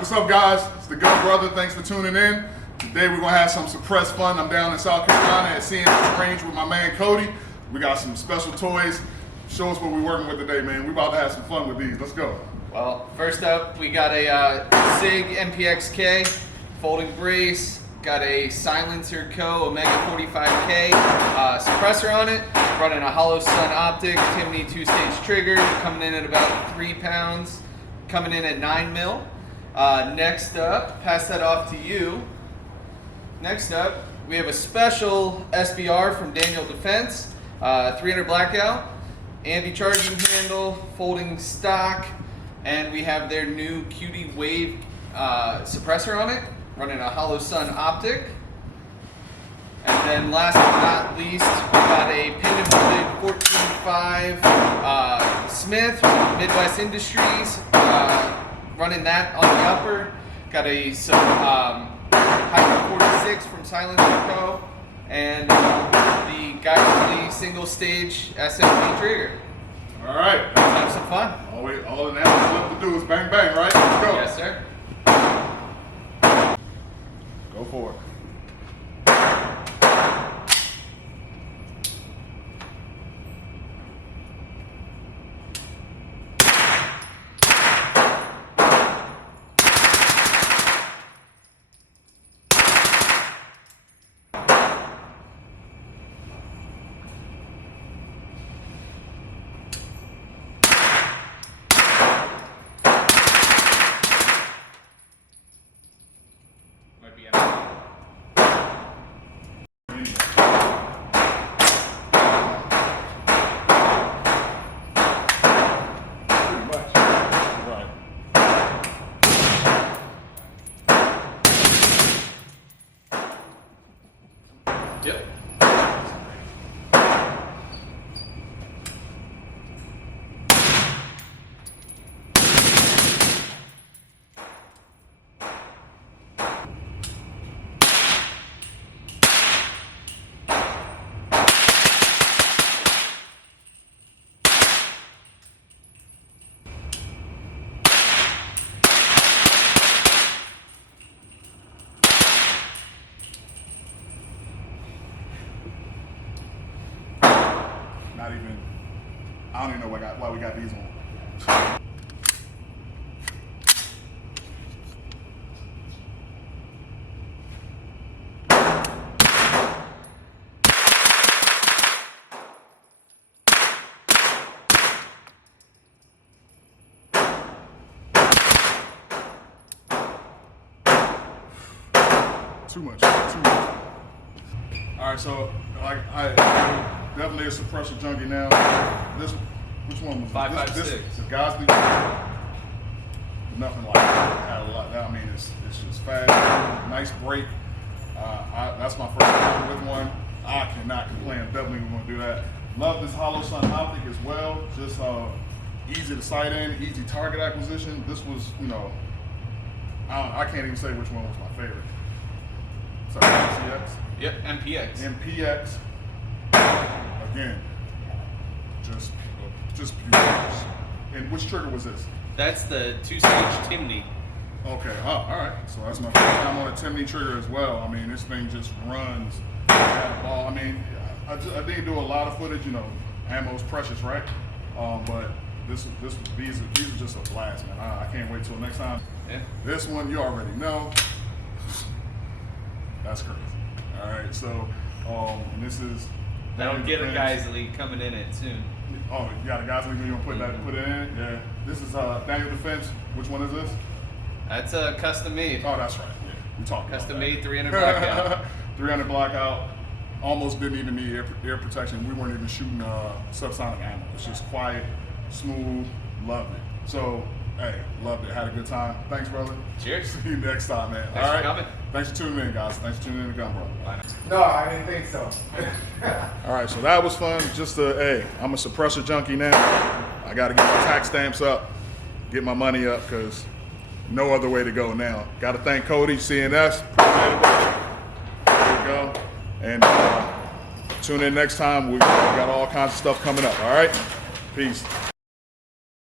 What's up, guys? It's the Gun Brotha. Thanks for tuning in. Today we're gonna have some suppressed fun. I'm down in South Carolina at CNS Range with my man Cody. We got some special toys. Show us what we're working with today, man. We're about to have some fun with these. Let's go. Well, first up, we got a SIG MPXK folding brace. Got a SilencerCo Omega 45K suppressor on it. Running a hollow sun optic, Timney 2-stage trigger, coming in at about 3 pounds. Coming in at 9 mil. Next up, pass that off to you. Next up, we have a special SBR from Daniel Defense, 300 blackout, anti-charging handle, folding stock, and we have their new QD Wave suppressor on it, running a hollow sun optic. And then last but not least, we got a pin-and-molded 14.5 Smith from Midwest Industries, running that on the upper. Got a Hybrid 46 from SilencerCo, and the Guy single-stage SMG trigger. All right. Let's have some fun. All an ass left to do is bang bang, right? Let's go. Yes, sir. Go for it. Might be Yep. Not even, I don't even know why we got these on. Too much. All right, so I definitely a suppressor junkie now. Which one was 5.56. The Gosby. Nothing like that. Had a lot. I mean, it's just fast, nice break. That's my first time with one. I cannot complain. I'm definitely going to do that. Love this hollow sun optic as well. Just easy to sight in, easy target acquisition. This was, I can't even say which one was my favorite. Sorry, MPX? Yep, MPX. MPX. Again, just beautiful. And which trigger was this? That's the 2-stage Timney. Okay, all right. So that's my first time on a Timney trigger as well. I mean, this thing just runs at a ball. I mean, I didn't do a lot of footage. Ammo's precious, right? But these are just a blast, man. I can't wait till next time. Yeah. This one you already know. That's crazy. All right, so this is. That'll get a guys league coming in it soon. Oh, you got a guys league you gonna put it in? Yeah. This is Daniel Defense. Which one is this? That's a custom made. Oh, that's right. Yeah, we talked Custom about that. made 300 blackout. 300 blackout. Almost didn't even need air protection. We weren't even shooting subsonic ammo. It's just quiet, smooth. Loved it. So, hey, loved it. Had a good time. Thanks, brother. Cheers. See you next time, man. Thanks All right. for coming. Thanks for tuning in, guys. Thanks for tuning in to Gun Brotha. Bye. No, I didn't think so. All right, so that was fun. Hey, I'm a suppressor junkie now. I got to get my tax stamps up, get my money up, because no other way to go now. Got to thank Cody, CNS. Appreciate it. There we go. And tune in next time. We got all kinds of stuff coming up, all right? Peace.